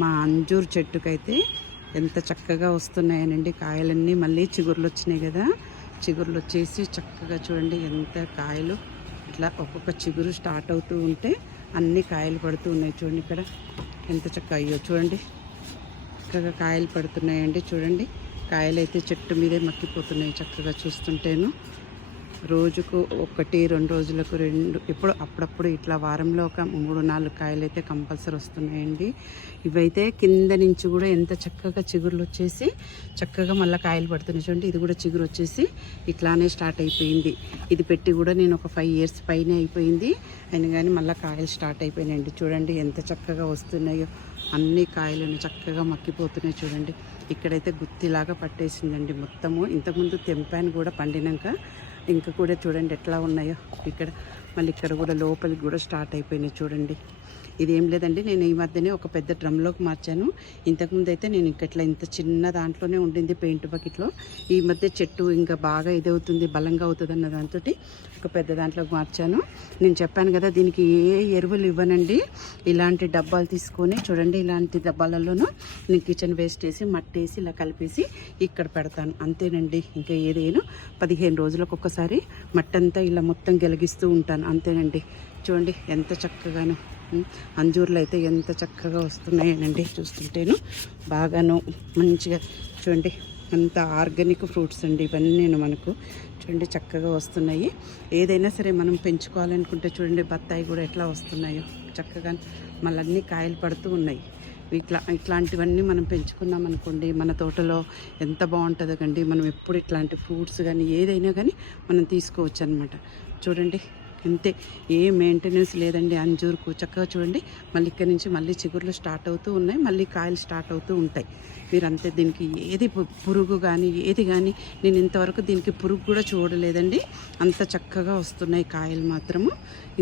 మా అంజూర్ చెట్టుకైతే ఎంత చక్కగా వస్తున్నాయనండి కాయలన్నీ. మళ్ళీ చిగుర్లు వచ్చినాయి కదా, చిగుర్లు వచ్చేసి చక్కగా చూడండి ఎంత కాయలు. ఇట్లా ఒక్కొక్క చిగురు స్టార్ట్ అవుతూ ఉంటే అన్ని కాయలు పడుతూ ఉన్నాయి. చూడండి ఇక్కడ ఎంత చక్కగా, అయ్యో చూడండి చక్కగా కాయలు పడుతున్నాయండి. చూడండి కాయలు అయితే చెట్టు మీదే మక్కిపోతున్నాయి చక్కగా చూస్తుంటేను. రోజుకు 1-2 రోజులకు 2 ఇప్పుడు అప్పుడప్పుడు ఇట్లా వారంలో ఒక 3-4 కాయలు అయితే కంపల్సరీ వస్తున్నాయండి. ఇవైతే కింద నుంచి కూడా ఎంత చక్కగా చిగురులు వచ్చేసి చక్కగా మళ్ళీ కాయలు పడుతున్నాయి. చూడండి ఇది కూడా చిగురు వచ్చేసి ఇట్లానే స్టార్ట్ అయిపోయింది. ఇది పెట్టి కూడా నేను ఒక 5 years పైనే అయిపోయింది. అయినా కానీ మళ్ళీ కాయలు స్టార్ట్ అయిపోయినాయండి. చూడండి ఎంత చక్కగా వస్తున్నాయో, అన్ని కాయలను చక్కగా మక్కిపోతున్నాయి. చూడండి ఇక్కడైతే గుత్తిలాగా పట్టేసిందండి మొత్తము. ఇంతకుముందు తెంపాను కూడా పండినాక, ఇంకా కూడా చూడండి ఎట్లా ఉన్నాయో. ఇక్కడ మళ్ళీ ఇక్కడ కూడా లోపలికి కూడా స్టార్ట్ అయిపోయినాయి. చూడండి ఇదేం లేదండి, నేను ఈ మధ్యనే ఒక పెద్ద డ్రమ్లోకి మార్చాను. ఇంతకుముందు అయితే నేను ఇట్లా ఇంత చిన్న దాంట్లోనే ఉండింది పెయింట్ బకెట్లో. ఈ మధ్య చెట్టు ఇంకా బాగా ఇదవుతుంది, బలంగా అవుతుంది అన్న దాంతో ఒక పెద్ద దాంట్లోకి మార్చాను. నేను చెప్పాను కదా దీనికి ఏ ఎరువులు ఇవ్వనండి, ఇలాంటి డబ్బాలు తీసుకొని చూడండి, ఇలాంటి డబ్బాలలోనూ నేను కిచెన్ వేస్ట్ వేసి మట్టి వేసి ఇలా కలిపేసి ఇక్కడ పెడతాను అంతేనండి. ఇంకా ఏదైనా 15 రోజులకు ఒకసారి మట్టి అంతా ఇలా మొత్తం గెలిగిస్తూ ఉంటాను అంతేనండి. చూడండి ఎంత చక్కగాను అంజూర్లు అయితే ఎంత చక్కగా వస్తున్నాయనండి. చూస్తుంటేను బాగాను మంచిగా చూడండి, అంత ఆర్గానిక్ ఫ్రూట్స్ అండి ఇవన్నీ మనకు. చూడండి చక్కగా వస్తున్నాయి. ఏదైనా సరే మనం పెంచుకోవాలనుకుంటే చూడండి బత్తాయి కూడా ఎట్లా వస్తున్నాయో చక్కగా, మళ్ళీ అన్నీ కాయలు పడుతూ ఉన్నాయి. ఇట్లాంటివన్నీ మనం పెంచుకున్నాం అనుకోండి మన తోటలో ఎంత బాగుంటుందో కండి. మనం ఎప్పుడు ఇట్లాంటి ఫ్రూట్స్ కానీ ఏదైనా కానీ మనం తీసుకోవచ్చు అనమాట. చూడండి అంతే, ఏ మెయింటెనెన్స్ లేదండి అంజూరుకు. చక్కగా చూడండి మళ్ళీ ఇక్కడ నుంచి మళ్ళీ చిగుర్లు స్టార్ట్ అవుతూ ఉన్నాయి, మళ్ళీ కాయలు స్టార్ట్ అవుతూ ఉంటాయి. మీరు అంతే, దీనికి ఏది పురుగు కానీ ఏది కానీ నేను ఇంతవరకు దీనికి పురుగు కూడా చూడలేదండి. అంత చక్కగా వస్తున్నాయి కాయలు మాత్రము.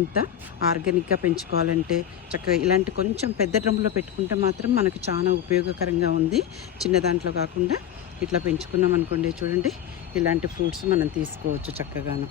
ఇంత ఆర్గానిక్గా పెంచుకోవాలంటే చక్కగా ఇలాంటి కొంచెం పెద్ద డ్రమ్లో పెట్టుకుంటే మాత్రం మనకు చాలా ఉపయోగకరంగా ఉంది. చిన్న దాంట్లో కాకుండా ఇట్లా పెంచుకున్నాం అనుకోండి చూడండి ఇలాంటి ఫ్రూట్స్ మనం తీసుకోవచ్చు చక్కగాను.